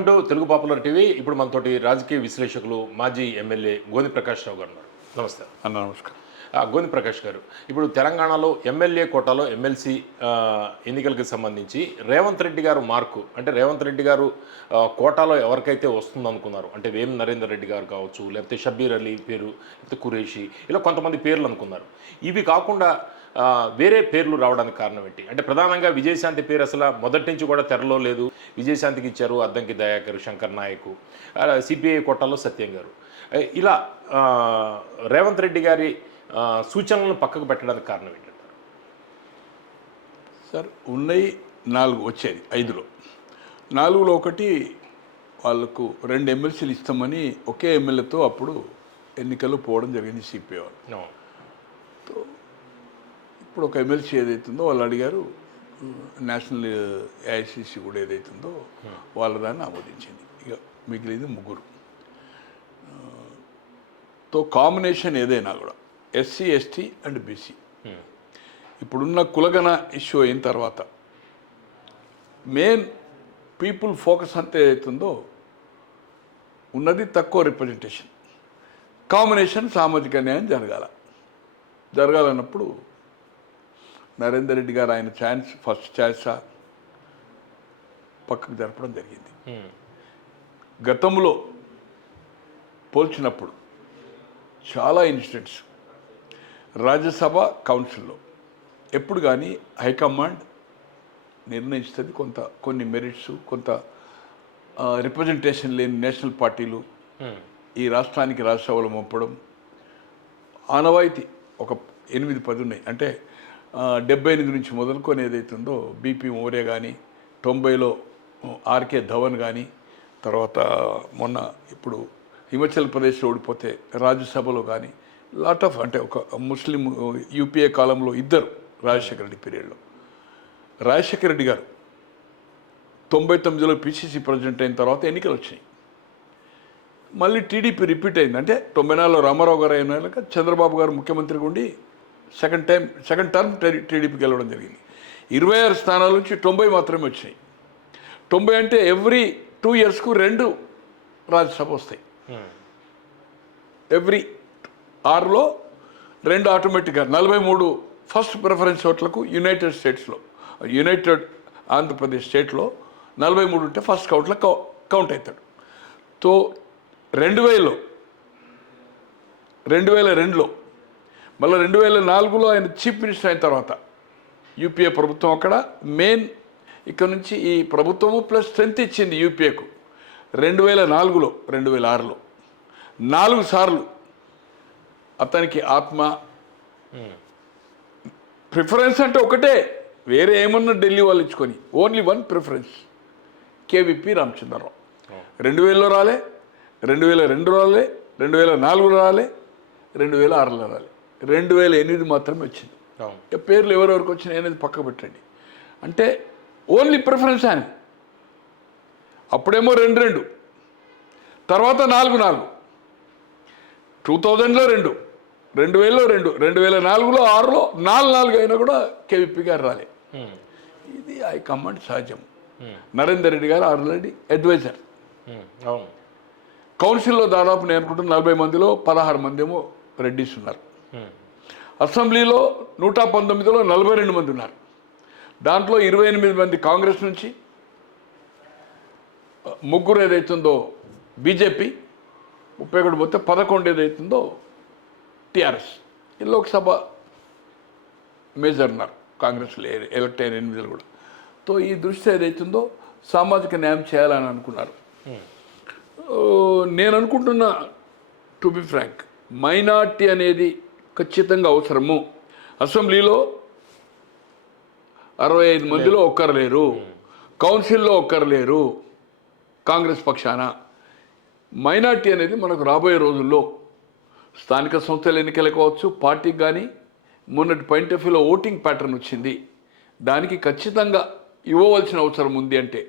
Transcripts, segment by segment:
Welcome to Telugu popular TV. ఇప్పుడు మనతోటి రాజకీయ విశ్లేషకులు మాజీ ఎమ్మెల్యే గోని ప్రకాష్ రావు గారు ఉన్నారు. నమస్తే అన్న. నమస్కారం. గోని ప్రకాష్ గారు, ఇప్పుడు తెలంగాణలో ఎమ్మెల్యే కోటాలో ఎమ్మెల్సీ ఎన్నికలకు సంబంధించి రేవంత్ రెడ్డి గారు మార్కు అంటే రేవంత్ రెడ్డి గారు కోటాలో ఎవరికైతే వస్తుందనుకున్నారు అంటే వేం నరేందర్ రెడ్డి గారు కావచ్చు, లేకపోతే షబ్బీర్ అలీ పేరు, లేకపోతే కురేషి, ఇలా కొంతమంది పేర్లు అనుకున్నారు. ఇవి కాకుండా వేరే పేర్లు రావడానికి కారణం ఏంటి? అంటే ప్రధానంగా విజయశాంతి పేరు అసలు మొదటి నుంచి కూడా తెరలో లేదు. విజయశాంతికి ఇచ్చారు అద్దంకి దయాకర్, శంకర్ నాయక్, సిపిఐ కోటాలో సత్యం గారు. ఇలా రేవంత్ రెడ్డి గారి సూచనలను పక్కకు పెట్టడానికి కారణం ఏంటంటారు? సార్, ఉన్నాయి 4 వచ్చేది 5లో 4లో ఒకటి వాళ్ళకు 2 ఎమ్మెల్సీలు ఇస్తామని ఒకే ఎమ్మెల్యేతో అప్పుడు ఎన్నికలు పోవడం జరిగింది సిపిఐ వాళ్ళు. ఇప్పుడు ఒక ఎమ్మెల్సీ ఏదైతుందో వాళ్ళు అడిగారు, నేషనల్ ఏఐసిసి కూడా ఏదైతుందో వాళ్ళ దాన్ని ఆమోదించింది. ఇక మిగిలింది 3 తో కాంబినేషన్ ఏదైనా కూడా ఎస్సీ, ఎస్టీ అండ్ బీసీ. ఇప్పుడున్న కులగణ ఇష్యూ అయిన తర్వాత మెయిన్ పీపుల్ ఫోకస్ అంతా ఏదైతుందో ఉన్నది తక్కువ రిప్రజెంటేషన్, కాంబినేషన్ సామాజిక న్యాయం జరగాలన్నప్పుడు నరేందర్ రెడ్డి గారు ఆయన ఫస్ట్ ఛాన్స్ పక్కకు జరపడం జరిగింది. గతంలో పోల్చినప్పుడు చాలా ఇన్సిడెంట్స్ రాజ్యసభ కౌన్సిల్లో ఎప్పుడు కానీ హైకమాండ్ నిర్ణయిస్తుంది కొన్ని మెరిట్స్, కొంత రిప్రజెంటేషన్ లేని నేషనల్ పార్టీలు ఈ రాష్ట్రానికి రాజ్యసభలో పంపడం ఆనవాయితీ. ఒక 8-10 ఉన్నాయి. అంటే 78 నుంచి మొదలుకొని ఏదైతుందో బీపీ మౌర్య కానీ, 90లో ఆర్కే ధవన్ కానీ, తర్వాత మొన్న ఇప్పుడు హిమాచల్ ప్రదేశ్లో ఓడిపోతే రాజ్యసభలో కానీ లాట్ ఆఫ్, అంటే ఒక ముస్లిం యూపీఏ కాలంలో 2 రాజశేఖర రెడ్డి పీరియడ్లో రాజశేఖర రెడ్డి గారు 99లో పిసిసి ప్రెసిడెంట్ అయిన తర్వాత ఎన్నికలు వచ్చినాయి. మళ్ళీ టీడీపీ రిపీట్ అయింది. అంటే 94లో రామారావు గారు అయినాక చంద్రబాబు గారు ముఖ్యమంత్రిగా ఉండి సెకండ్ టర్మ్ టీడీపీకి వెళ్ళడం జరిగింది. 26 స్థానాల నుంచి 90 మాత్రమే వచ్చినాయి. 90 అంటే ఎవ్రీ 2 ఇయర్స్కు 2 రాజ్యసభ వస్తాయి. ఎవ్రీ 6లో 2 ఆటోమేటిక్గా 43 ఫస్ట్ ప్రిఫరెన్స్ ఓట్లకు యునైటెడ్ ఆంధ్రప్రదేశ్ స్టేట్లో 43 ఉంటే ఫస్ట్ కౌంట్లో కౌంట్ అవుతాడు. తో 2002లో మళ్ళీ 2004లో ఆయన చీఫ్ మినిస్టర్ అయిన తర్వాత యూపీఏ ప్రభుత్వం అక్కడ మెయిన్ ఇక్కడ నుంచి ఈ ప్రభుత్వము ప్లస్ స్ట్రెంత్ ఇచ్చింది యూపీఏకు. 2004లో 2006లో 4 సార్లు అతనికి ఆత్మ ప్రిఫరెన్స్ అంటే ఒకటే, వేరే ఏమన్నా ఢిల్లీ వాళ్ళు ఇచ్చుకొని ఓన్లీ 1 ప్రిఫరెన్స్ కేవీపీ రామచంద్రరావు. 2000లో రాలే, 2002 రాలే, 2004లో రాలే, 2006లో రాలే, 2008 మాత్రమే వచ్చింది. పేర్లు ఎవరెవరికి వచ్చినాయి అనేది పక్క పెట్టండి. అంటే ఓన్లీ ప్రిఫరెన్స్ అని. అప్పుడేమో 2 తర్వాత 4 2000లో 2, 2000లో 2, 2004లో 6లో 4 అయినా కూడా కేవీపీ గారు రాలే. ఇది హైకమాండ్ సహజం. నరేందర్ రెడ్డి గారు ఆల్రెడీ అడ్వైజర్. కౌన్సిల్లో దాదాపు నేను అనుకుంటున్న 40 మందిలో 16 మంది ఏమో రెడ్డిస్ ఉన్నారు. అసెంబ్లీలో 119లో 42 మంది ఉన్నారు. దాంట్లో 28 మంది కాంగ్రెస్ నుంచి, 3 ఏదైతుందో బీజేపీ, 31 పోతే 11 ఏదైతుందో టీఆర్ఎస్. లోక్సభ మేజర్ ఉన్నారు కాంగ్రెస్లో ఎలక్ట్ అయిన 8 కూడా. తో ఈ దృష్టి ఏదైతుందో సామాజిక న్యాయం చేయాలని అనుకున్నారు. నేను అనుకుంటున్న, టు బి ఫ్రాంక్, మైనార్టీ అనేది ఖచ్చితంగా అవసరము. అసెంబ్లీలో 65 మందిలో ఒక్కరు లేరు, కౌన్సిల్లో ఒక్కరు లేరు కాంగ్రెస్ పక్షాన. మైనార్టీ అనేది మనకు రాబోయే రోజుల్లో స్థానిక సంస్థల ఎన్నికలు కావచ్చు, పార్టీకి కానీ మొన్నటి పాయింట్ ఆఫ్ వ్యూలో ఓటింగ్ ప్యాటర్న్ వచ్చింది, దానికి ఖచ్చితంగా ఇవ్వవలసిన అవసరం ఉంది. అంటే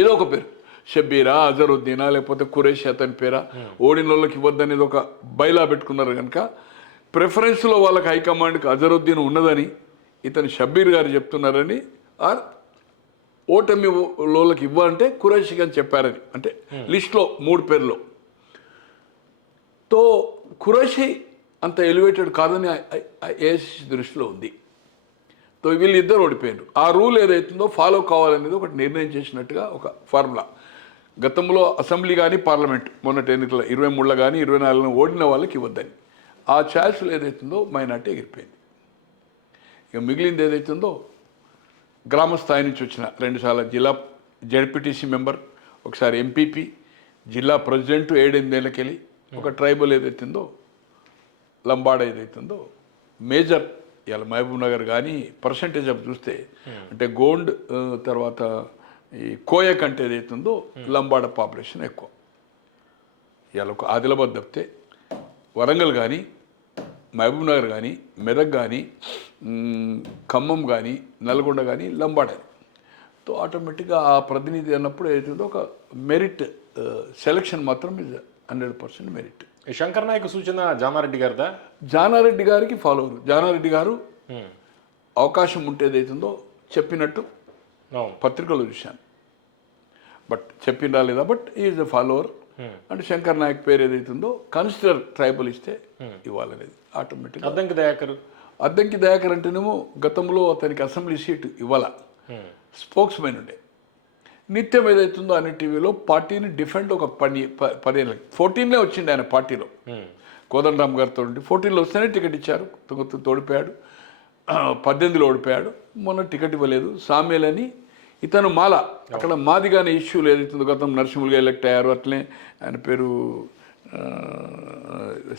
ఏదో ఒక పేరు, షబ్బీరా, అజరుద్దీనా, లేకపోతే కురేషి అతని పేరా, ఓడిన వాళ్ళకి ఇవ్వద్దనేది ఒక బైలా పెట్టుకున్నారు కనుక ప్రిఫరెన్స్లో వాళ్ళకి హైకమాండ్కి అజరుద్దీన్ ఉన్నదని ఇతను షబ్బీర్ గారు చెప్తున్నారని, ఆర్ ఓటమిలోకి ఇవ్వాలంటే ఖురేషి అని చెప్పారని, అంటే లిస్ట్లో 3 పేర్లు. తో ఖురేషి అంత ఎలివేటెడ్ కాదని ఏఐసిసి దృష్టిలో ఉంది. తో వీళ్ళిద్దరు ఓడిపోయారు. ఆ రూల్ ఏదైతుందో ఫాలో కావాలనేది ఒకటి నిర్ణయం చేసినట్టుగా ఒక ఫార్ములా. గతంలో అసెంబ్లీ కానీ పార్లమెంట్ మొన్నటి ఎన్నికల 23లో కానీ 24లో ఓడిన వాళ్ళకి ఇవ్వద్దని ఆ ఛాయిస్లు ఏదైతుందో మైనార్టీ ఎగిరిపోయింది. ఇక మిగిలింది ఏదైతుందో గ్రామ స్థాయి నుంచి వచ్చిన 2 సార్ల జిల్లా జెడ్పీటీసీ మెంబర్, ఒకసారి ఎంపీపీ, జిల్లా ప్రెసిడెంట్ 7-8 ఏళ్ళకెళ్ళి ఒక ట్రైబల్ ఏదైతుందో లంబాడ ఏదైతుందో మేజర్ ఇవాళ మహబూబ్ నగర్ కానీ పర్సంటేజ్ ఆఫ్ చూస్తే అంటే గోండ్ తర్వాత ఈ కోయ కంటే ఏదైతుందో లంబాడ పాపులేషన్ ఎక్కువ. ఇవాళ ఒక ఆదిలాబాద్ తప్పితే వరంగల్ కానీ మహబూబ్ నగర్ కానీ మెదక్ కానీ ఖమ్మం కానీ నల్గొండ కానీ లంబాడే. తో ఆటోమేటిక్గా ఆ ప్రతినిధి అన్నప్పుడు ఏదైతుందో ఒక మెరిట్ సెలక్షన్ మాత్రం ఇస్ 100% మెరిట్. శంకర్ నాయక్ సూచన జానారెడ్డి గారిదా? జానారెడ్డి గారికి ఫాలోవర్. జానారెడ్డి గారు అవకాశం ఉంటే ఏదైతుందో చెప్పినట్టు పత్రికలు చూశాను, బట్ చెప్పిందా లేదా, బట్ ఈజ్ ఎ ఫాలోవర్. అంటే శంకర్ నాయక్ పేరు ఏదైతుందో కన్సిడర్ ట్రైబల్ ఇస్తే ఇవ్వాలనేది ఆటోమేటిక్. అద్దంకి దయాకర్ అంటేనేమో గతంలో అతనికి అసెంబ్లీ సీటు ఇవ్వాల, స్పోక్స్ మ్యాన్ ఉండే. నిత్యం ఏదైతుందో అన్ని టీవీలో పార్టీని డిఫెండ్ ఒక 10 ఏళ్ళకి 14లో వచ్చింది ఆయన పార్టీలో కోదండరామ్ గారితో ఉండి. 14లో వస్తేనే టికెట్ ఇచ్చారు, తోడిపోయాడు. 18లో ఓడిపోయాడు, మొన్న టికెట్ ఇవ్వలేదు. సామ్యులని ఇతను మాల, అక్కడ మాదిగానే ఇష్యూలు ఏదైతుందో గతం నరసింహులుగా ఎలక్ట్ అయ్యారు. అట్లనే ఆయన పేరు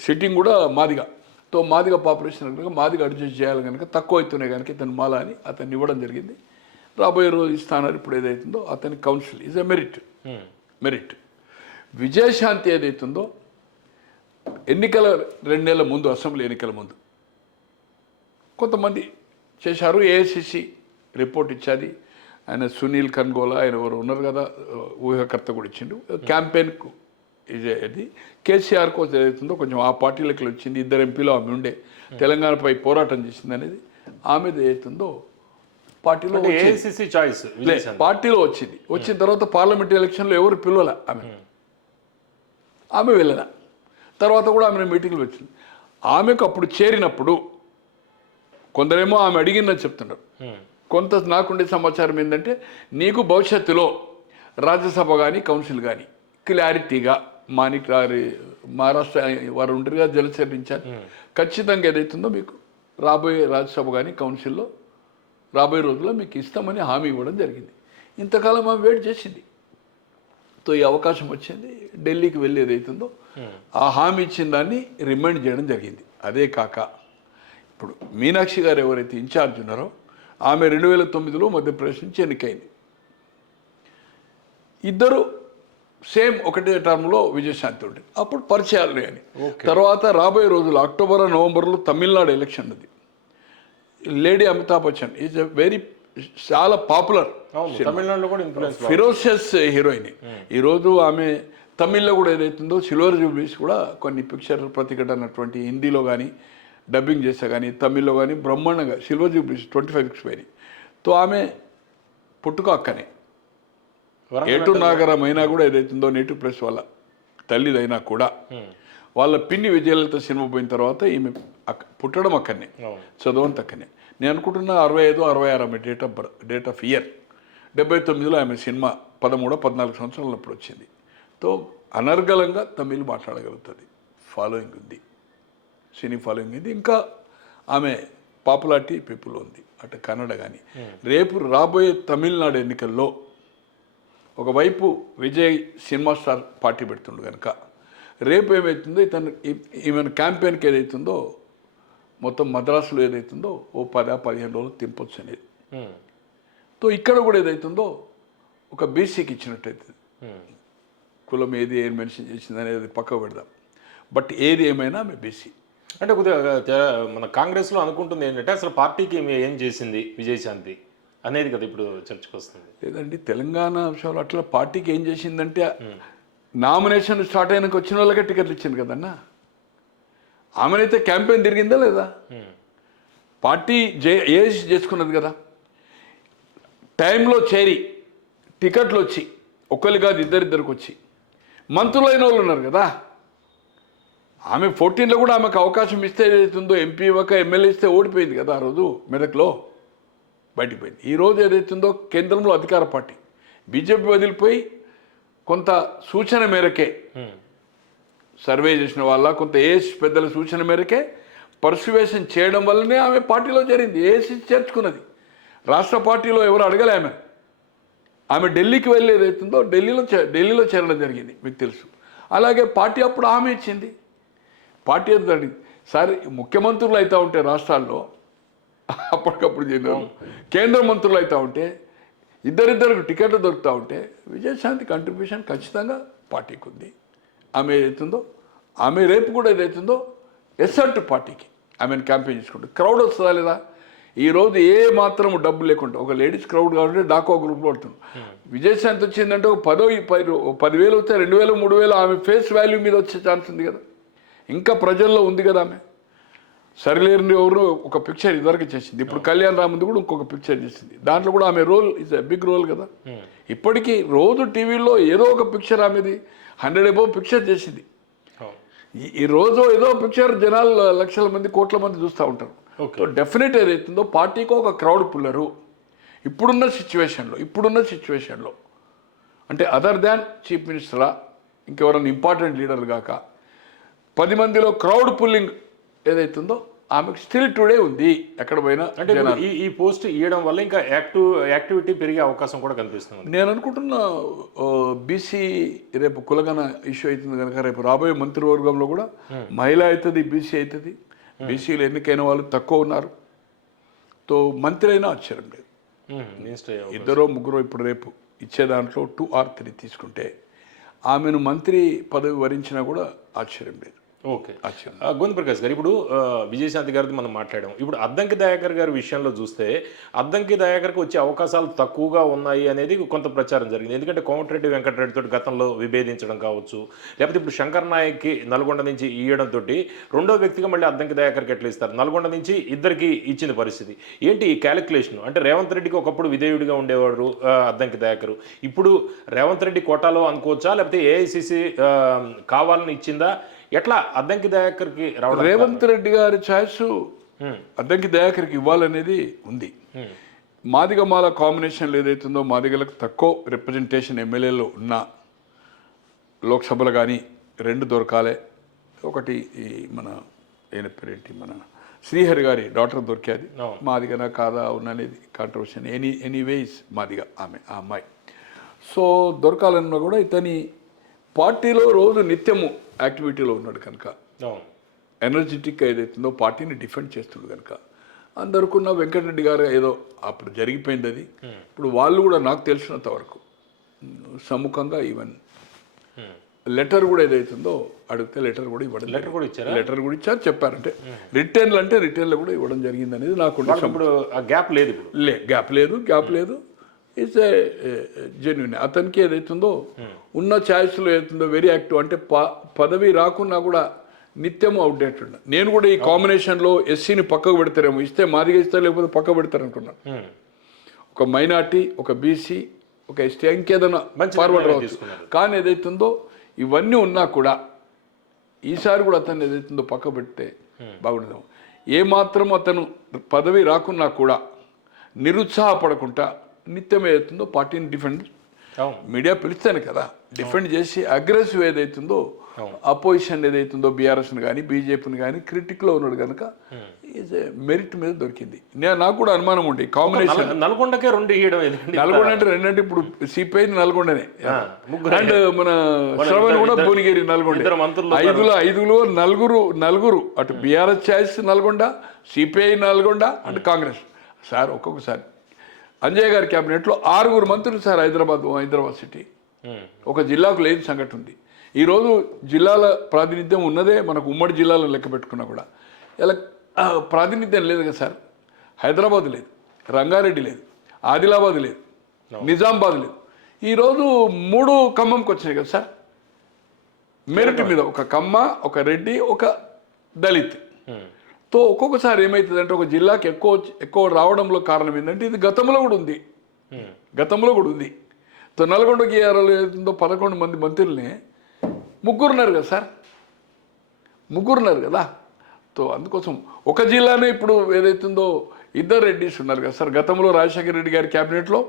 సిట్టింగ్ కూడా మాదిగా. తో మాదిగా పాపులేషన్ కనుక మాదిగా అడ్జస్ట్ చేయాలి కనుక తక్కువ అవుతున్నాయి కనుక ఇతను మాల అని అతన్ని ఇవ్వడం జరిగింది. రాబోయే రోజు ఇస్తానని ఇప్పుడు ఏదైతుందో అతని council is a merit. Vijayashanti ఏదైతుందో ఎన్నికల 2 నెలల ముందు, అసెంబ్లీ ఎన్నికల ముందు కొంతమంది చేశారు. ఏఐసిసి రిపోర్ట్ ఇచ్చేది. ఆయన సునీల్ కన్గోలా ఆయన ఎవరు ఉన్నారు కదా, ఊహకర్త కూడా ఇచ్చిండు. క్యాంపెయిన్కు ఇది కేసీఆర్ కోసం ఏదైతుందో కొంచెం ఆ పార్టీలకి వచ్చింది. 2 ఎంపీలు ఆమె ఉండే తెలంగాణపై పోరాటం చేసింది అనేది ఆమెది ఏదైతుందో పార్టీలో వచ్చింది. వచ్చిన తర్వాత పార్లమెంట్ ఎలక్షన్లో ఎవరు పిలవాల ఆమె వెళ్ళిన తర్వాత కూడా ఆమె మీటింగ్లు వచ్చింది. ఆమెకు అప్పుడు చేరినప్పుడు కొందరేమో ఆమె అడిగిందని చెప్తున్నారు. కొంత నాకుండే సమాచారం ఏంటంటే నీకు భవిష్యత్తులో రాజ్యసభ కానీ కౌన్సిల్ కానీ క్లారిటీగా మాణిక్ మహారాష్ట్ర వారు ఉండరుగా జలసేకరించారు, ఖచ్చితంగా ఏదైతుందో మీకు రాబోయే రాజ్యసభ కానీ కౌన్సిల్లో రాబోయే రోజుల్లో మీకు ఇస్తామని హామీ ఇవ్వడం జరిగింది. ఇంతకాలం ఆమె వెయిట్ చేసింది. తో ఈ అవకాశం వచ్చింది, ఢిల్లీకి వెళ్ళి ఏదైతుందో ఆ హామీ ఇచ్చిన దాన్ని రిమైండ్ చేయడం జరిగింది. అదే కాక ఇప్పుడు మీనాక్షి గారు ఎవరైతే ఇన్ఛార్జ్ ఉన్నారో ఆమె 2009లో మధ్యప్రదేశ్ నుంచి ఎన్నికైంది. ఇద్దరు సేమ్ ఒకటే టర్మ్లో విజయశాంతి ఉండే, అప్పుడు పరిచయాలు అని. తర్వాత రాబోయే రోజులు అక్టోబర్ నవంబర్లో తమిళనాడు ఎలక్షన్ ఉంది. Lady Amitabh Bachchan is a very చాలా పాపులర్ ఫిరోషియస్ హీరోయిన్. ఈరోజు ఆమె తమిళ్లో కూడా ఏదైతుందో సిల్వర్ జూబ్లీస్ కూడా కొన్ని పిక్చర్ ప్రతిఘటనటువంటి హిందీలో కానీ డబ్బింగ్ చేస్తే కానీ తమిళ్లో కానీ బ్రహ్మాండంగా సిల్వర్ జూబ్లీస్ 25 పోయినాయి. తో ఆమె పుట్టుక అక్కనే ఏటు నాగరం అయినా కూడా ఏదైతుందో నేటివ్ ప్లస్ వాళ్ళ తల్లిదైనా కూడా వాళ్ళ పిన్ని విజయలలిత సినిమా పోయిన తర్వాత ఈమె పుట్టడం అక్కడనే, చదవంత అక్కడనే. నేను అనుకుంటున్నా 65, 66 ఆమె డేట్ ఆఫ్ ఇయర్. 79లో ఆమె సినిమా 13-14 సంవత్సరాలప్పుడు వచ్చింది. తో అనర్గళంగా తమిళ్ మాట్లాడగలుగుతుంది, ఫాలోయింగ్ ఉంది, సినీ ఫాలోయింగ్ ఉంది. ఇంకా ఆమె పాపులారిటీ పీపుల్ ఉంది. అటు కన్నడ కానీ రేపు రాబోయే తమిళనాడు ఎన్నికల్లో ఒకవైపు విజయ్ సినిమా స్టార్ పార్టీ పెడుతుండు కనుక రేపు ఏమవుతుందో ఈమెను క్యాంపెయిన్కి ఏదైతుందో మొత్తం మద్రాసులో ఏదైతుందో ఓ 10-15 రోజులు తింపొచ్చు అనేది. తో ఇక్కడ కూడా ఏదైతుందో ఒక బీసీకి ఇచ్చినట్టయితే కులం ఏది ఏం మెన్షన్ చేసింది అనేది పక్కకు పెడదాం, బట్ ఏది ఏమైనా ఆమె బీసీ. అంటే కొద్దిగా మన కాంగ్రెస్లో అనుకుంటుంది ఏంటంటే అసలు పార్టీకి ఏం చేసింది విజయశాంతి అనేది కదా ఇప్పుడు చర్చకు వస్తుంది. లేదండి, తెలంగాణ విషయంలో అట్లా పార్టీకి ఏం చేసిందంటే నామినేషన్ స్టార్ట్ అయినాక వచ్చిన వాళ్ళకే టికెట్లు ఇచ్చింది కదన్నా. ఆమెనైతే క్యాంపెయిన్ తిరిగిందా లేదా? పార్టీ ఏసీ చేసుకున్నది కదా. టైంలో చేరి టికెట్లు వచ్చి ఒకళ్ళు కాదు ఇద్దరిద్దరికి వచ్చి మంత్రులైన వాళ్ళు ఉన్నారు కదా. ఆమె 14లో కూడా ఆమెకు అవకాశం ఇస్తే ఏదైతుందో ఎంపీ ఇవ్వక ఎమ్మెల్యే ఇస్తే ఓడిపోయింది కదా ఆ రోజు మెదక్లో, బయటికి పోయింది. ఈరోజు ఏదైతుందో కేంద్రంలో అధికార పార్టీ బీజేపీ వదిలిపోయి కొంత సూచన మేరకే సర్వే చేసిన వాళ్ళ కొంత ఏఎస్ పెద్దల సూచన మేరకే పర్సువేషన్ చేయడం వల్లనే ఆమె పార్టీలో చేరింది. ఏఎస్సీ చేర్చుకున్నది. రాష్ట్ర పార్టీలో ఎవరు అడగలే ఆమె ఢిల్లీకి వెళ్ళి ఏదైతుందో ఢిల్లీలో చేరడం జరిగింది, మీకు తెలుసు. అలాగే పార్టీ అప్పుడు ఆమె ఇచ్చింది, పార్టీ ఎంత అడిగింది. సరే ముఖ్యమంత్రులు అవుతూ ఉంటే రాష్ట్రాల్లో అప్పటికప్పుడు చేరినారు, కేంద్ర మంత్రులు అవుతూ ఉంటే ఇద్దరిద్దరికి టికెట్లు దొరుకుతూ ఉంటే విజయశాంతి కంట్రిబ్యూషన్ ఖచ్చితంగా పార్టీకి ఉంది. ఆమె ఏదైతుందో ఆమె రేపు కూడా ఏదైతుందో ఎస్ఆర్టీ పార్టీకి ఆమెను క్యాంపెయిన్ చేసుకుంటుంది. క్రౌడ్ వస్తుందా లేదా? ఈరోజు ఏ మాత్రం డబ్బు లేకుండా ఒక లేడీస్ క్రౌడ్ కాబట్టి డాకో గ్రూప్లో పడుతుంది. విజయశాంతి వచ్చిందంటే ఒక 10,000 వస్తే 2,000 3,000 ఆమె ఫేస్ వాల్యూ మీద వచ్చే ఛాన్స్ ఉంది కదా. ఇంకా ప్రజల్లో ఉంది కదా ఆమె. సరిలేరు ఎవరు ఒక పిక్చర్ ఇదివరకు చేసింది, ఇప్పుడు కళ్యాణ్ రాముంది కూడా ఇంకొక పిక్చర్ చేసింది. దాంట్లో కూడా ఆమె role is a big role కదా. ఇప్పటికీ రోజు టీవీలో ఏదో ఒక పిక్చర్ ఆమెది 100 above పిక్చర్ చేసింది. ఈ రోజు ఏదో పిక్చర్ జనాలు లక్షల మంది కోట్ల మంది చూస్తూ ఉంటారు. సో డెఫినెట్ ఏదైతుందో పార్టీకి ఒక క్రౌడ్ పుల్లరు ఇప్పుడున్న సిచ్యువేషన్లో అంటే అదర్ దాన్ చీఫ్ మినిస్టరా ఇంకెవరన్నా ఇంపార్టెంట్ లీడర్లు కాక 10 మందిలో క్రౌడ్ పుల్లింగ్ ఏదైతుందో ఆమెకు స్టిల్ టుడే ఉంది ఎక్కడ పోయినా. అంటే ఈ పోస్ట్ ఇవ్వడం వల్ల ఇంకా యాక్టివిటీ పెరిగే అవకాశం కూడా కనిపిస్తుంది. నేను అనుకుంటున్నా బీసీ రేపు కులగన ఇష్యూ అవుతుంది కనుక రేపు రాబోయే మంత్రివర్గంలో కూడా మహిళ అవుతుంది, బీసీ అవుతుంది. బీసీలు ఎన్నికైన వాళ్ళు తక్కువ ఉన్నారు. తో మంత్రి అయినా ఆశ్చర్యం లేదు. 2 3 ఇప్పుడు రేపు ఇచ్చే దాంట్లో 2 or 3 తీసుకుంటే ఆమెను మంత్రి పదవి వరించినా కూడా ఆశ్చర్యం లేదు. ఓకే, గోవింద్ ప్రకాష్ గారు, ఇప్పుడు విజయశాంతి గారితో మనం మాట్లాడాం. ఇప్పుడు అద్దంకి దయాకర్ గారి విషయంలో చూస్తే అద్దంకి దయాకర్కి వచ్చే అవకాశాలు తక్కువగా ఉన్నాయి అనేది కొంత ప్రచారం జరిగింది. ఎందుకంటే కోమటిరెడ్డి వెంకటరెడ్డితో గతంలో విభేదించడం కావచ్చు, లేకపోతే ఇప్పుడు శంకర్ నాయక్కి నల్గొండ నుంచి ఇవ్వడంతో రెండో వ్యక్తిగా మళ్ళీ అద్దంకి దయాకర్కి ఎట్లా ఇస్తారు? నల్గొండ నుంచి ఇద్దరికి ఇచ్చిన పరిస్థితి ఏంటి ఈ క్యాలిక్యులేషన్? అంటే రేవంత్ రెడ్డికి ఒకప్పుడు విధేయుడిగా ఉండేవాడు అద్దంకి దయాకర్, ఇప్పుడు రేవంత్ రెడ్డి కోటాలో అనుకోవచ్చా, లేకపోతే ఏఐసిసి కావాలని ఇచ్చిందా? ఎట్లా అద్దంకి దయాకర్కి రావడం? రేవంత్ రెడ్డి గారి ఛాయిస్ అద్దంకి దయాకర్కి ఇవ్వాలనేది ఉంది. మాదిగమాల కాంబినేషన్లో ఏదైతుందో మాదిగలకు తక్కువ రిప్రజెంటేషన్ ఎమ్మెల్యేలో ఉన్న లోక్సభలో కానీ 2 దొరకాలే. ఒకటి ఈ మన ఆయన పేరేంటి మన శ్రీహరి గారి డాటర్ దొరికేది, మాదిగనా కాదా ఉన్ననేది కాంట్రవర్షన్. ఎనీవేస్ మాదిగా ఆ అమ్మాయి. సో దొరకాలన్నా కూడా ఇతని పార్టీలో రోజు నిత్యము యాక్టివిటీలో ఉన్నాడు కనుక, ఎనర్జెటిక్గా ఏదైతుందో పార్టీని డిఫెండ్ చేస్తున్నాడు కనుక అందరికున్న వెంకటరెడ్డి గారు ఏదో అప్పుడు జరిగిపోయింది అది. ఇప్పుడు వాళ్ళు కూడా నాకు తెలిసినంత వరకు సముఖంగా ఈవెన్ లెటర్ కూడా ఏదైతుందో అడిగితే లెటర్ కూడా ఇవ్వడం, లెటర్ కూడా ఇచ్చారు చెప్పారంటే రిటర్న్లు అంటే రిటర్న్లు కూడా ఇవ్వడం జరిగింది అనేది నాకు గ్యాప్ గ్యాప్ లేదు. It's a genuine. అతనికి ఏదైతుందో ఉన్న ఛాయిస్లో ఏదైతుందో వెరీ యాక్టివ్. అంటే పదవి రాకున్నా కూడా నిత్యము అవుట్డేటెడ్. నేను కూడా ఈ కాంబినేషన్లో ఎస్సీని పక్కకు పెడతారేమో, ఇస్తే మాదిగా ఇస్తారు లేకపోతే పక్కకు పెడతారు అనుకున్నాను. ఒక మైనార్టీ, ఒక బీసీ, ఒక ఎస్టీ, ఇంకేదైనా ఫార్వర్డ్ రావచ్చు. కానీ ఏదైతుందో ఇవన్నీ ఉన్నా కూడా ఈసారి కూడా అతను ఏదైతుందో పక్క పెడితే బాగుండదు. ఏమాత్రం అతను పదవి రాకున్నా కూడా నిరుత్సాహపడకుండా నిత్యం ఏదైతుందో పార్టీని డిఫెండ్, మీడియా పిలుస్తాను కదా, డిఫెండ్ చేసి అగ్రెసివ్ ఏదైతుందో అపోజిషన్ ఏదైతుందో బీఆర్ఎస్ని కానీ బీజేపీని కానీ క్రిటిక్లో ఉన్నాడు కనుక ఈజ్ మెరిట్ మీద దొరికింది. నాకు కూడా అనుమానం ఉండే కాంబినేషన్. నల్గొండకే 2 ఇవ్వడం, నల్గొండ అంటే 2 అంటే ఇప్పుడు సిపిఐ నల్గొండనే అండ్ మన శ్రవణ్ కూడా భువనగిరి నల్గొండ. 5లో 4 అటు BRS choice Nalgonda, CPI Nalgonda and Congress. Sir ఒక్కొక్కసారి అంజయ్ గారి క్యాబినెట్లో 6 మంత్రులు సార్ హైదరాబాద్ సిటీ. ఒక జిల్లాకు లేని సంఘటన ఉంది. ఈరోజు జిల్లాల ప్రాతినిధ్యం ఉన్నదే మనకు ఉమ్మడి జిల్లాలో లెక్క పెట్టుకున్నా కూడా ఇలా ప్రాతినిధ్యం లేదు కదా సార్. హైదరాబాద్ లేదు, రంగారెడ్డి లేదు, ఆదిలాబాద్ లేదు, నిజామాబాద్ లేదు. ఈరోజు 3 ఖమ్మంకి వచ్చినాయి కదా సార్ మెరిట్ మీద. ఒక కమ్మ, ఒక రెడ్డి, ఒక దళిత్. తో ఒక్కొక్కసారి ఏమవుతుందంటే ఒక జిల్లాకి ఎక్కువ రావడంలో కారణం ఏంటంటే ఇది గతంలో కూడా ఉంది. నల్గొండకి ఏతుందో 11 మంది మంత్రుల్ని ముగ్గురున్నారు కదా సార్, ముగ్గురున్నారు కదా. అందుకోసం ఒక జిల్లానే ఇప్పుడు ఏదైతుందో 2 రెడ్డిస్ ఉన్నారు కదా సార్. గతంలో రాజశేఖర రెడ్డి గారి క్యాబినెట్లో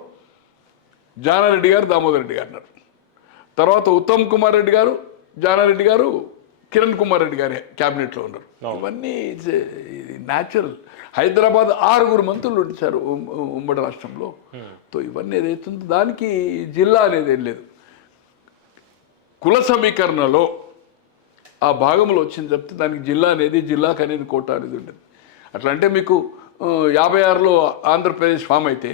జానారెడ్డి గారు, దామోదర్ రెడ్డి గారు ఉన్నారు. తర్వాత ఉత్తమ్ కుమార్ రెడ్డి గారు, జానారెడ్డి గారు, కిరణ్ కుమార్ రెడ్డి గారి క్యాబినెట్లో ఉన్నారు. ఇవన్నీ న్యాచురల్. హైదరాబాద్ 6 మంత్రులు ఉంచారు ఉమ్మడి రాష్ట్రంలో. ఇవన్నీ ఏదైతుందో దానికి జిల్లా అనేది ఏం లేదు. కుల సమీకరణలో ఆ భాగంలో వచ్చింది చెప్తే దానికి జిల్లా అనేది, జిల్లాకు అనేది కోట అనేది ఉండదు. అట్లా అంటే మీకు 56లో ఆంధ్రప్రదేశ్ ఫామ్ అయితే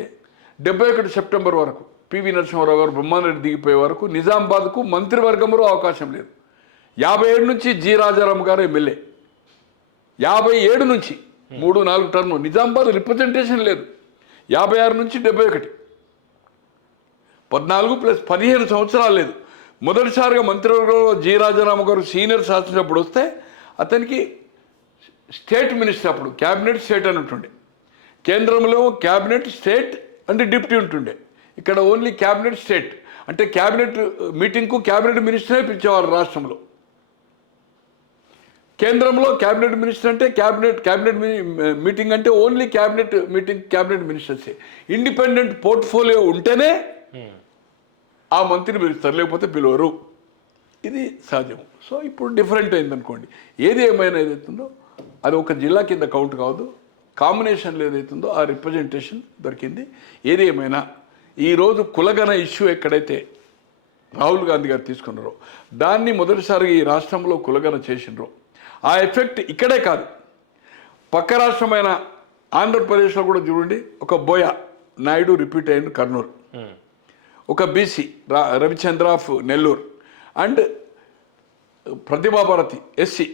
71 సెప్టెంబర్ వరకు పివి నరసింహారావు గారు బ్రహ్మారెడ్డి దిగిపోయే వరకు నిజామాబాద్కు మంత్రివర్గంలో అవకాశం లేదు. 57 నుంచి జి రాజారాం గారు ఎమ్మెల్యే, 57 నుంచి 3-4 టర్మ్ నిజామాబాద్ రిప్రజెంటేషన్ లేదు. 56 నుంచి 71 14 + 15 సంవత్సరాలు లేదు. మొదటిసారిగా మంత్రివర్గంలో జి రాజారాం గారు సీనియర్ శాసనసభ్యుడు వస్తే అతనికి స్టేట్ మినిస్టర్, అప్పుడు క్యాబినెట్ స్టేట్ అని ఉంటుండే. కేంద్రంలో క్యాబినెట్ స్టేట్ అంటే డిప్యూటీ ఉంటుండే. ఇక్కడ ఓన్లీ క్యాబినెట్ స్టేట్ అంటే క్యాబినెట్ మీటింగ్కు క్యాబినెట్ మినిస్టరే పిలిచేవారు రాష్ట్రంలో. కేంద్రంలో క్యాబినెట్ మినిస్టర్ అంటే క్యాబినెట్ మీటింగ్ అంటే ఓన్లీ క్యాబినెట్ మీటింగ్ క్యాబినెట్ మినిస్టర్సే. ఇండిపెండెంట్ పోర్ట్ఫోలియో ఉంటేనే ఆ మంత్రిని పిలుస్తారు, లేకపోతే పిలవరు. ఇది సహజం. సో ఇప్పుడు డిఫరెంట్ అయిందనుకోండి. ఏది ఏమైనా ఏదైతుందో అది ఒక జిల్లా కింద కౌంట్ కావద్దు. కాంబినేషన్లో ఏదైతుందో ఆ రిప్రజెంటేషన్ దొరికింది. ఏది ఏమైనా ఈరోజు కులగణ ఇష్యూ ఎక్కడైతే రాహుల్ గాంధీ గారు తీసుకున్నారో దాన్ని మొదటిసారిగా ఈ రాష్ట్రంలో కులగణ చేసినారో ఆ ఎఫెక్ట్ ఇక్కడే కాదు, పక్క రాష్ట్రమైన ఆంధ్రప్రదేశ్లో కూడా చూడండి. ఒక బోయ నాయుడు రిపీట్ అయ్యిండు కర్నూలు, ఒక BC Ravichandra of Nellore, and Pratibha Bharati SC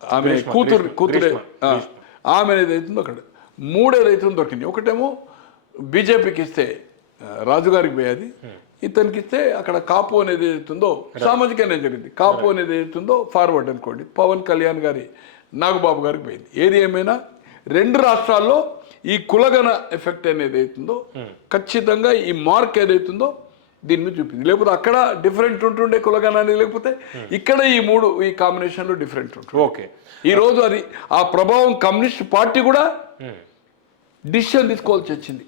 ఆమె కూతురు ఆమె ఏదైతుందో అక్కడ 3 ఏదైతుందో దొరికింది. ఒకటేమో బీజేపీకి ఇస్తే రాజుగారికి పోయేది, ఇతనికి ఇస్తే అక్కడ కాపు అనేది ఏదైతుందో సామాజిక న్యాయం జరిగింది. కాపు అనేది ఏదైతుందో ఫార్వర్డ్ అనుకోండి, పవన్ కళ్యాణ్ గారి నాగబాబు గారికి పోయింది. ఏది ఏమైనా 2 రాష్ట్రాల్లో ఈ కులగణ ఎఫెక్ట్ అనేది అవుతుందో ఖచ్చితంగా ఈ మార్క్ ఏదైతుందో దీని మీద చూపింది. లేకపోతే అక్కడ డిఫరెంట్ ఉంటుండే కులగణ అనేది, లేకపోతే ఇక్కడ ఈ కాంబినేషన్లో డిఫరెంట్ ఉంటుంది. ఓకే, ఈరోజు అది ఆ ప్రభావం కమ్యూనిస్ట్ పార్టీ కూడా డిసిషన్ తీసుకోవాల్సి వచ్చింది.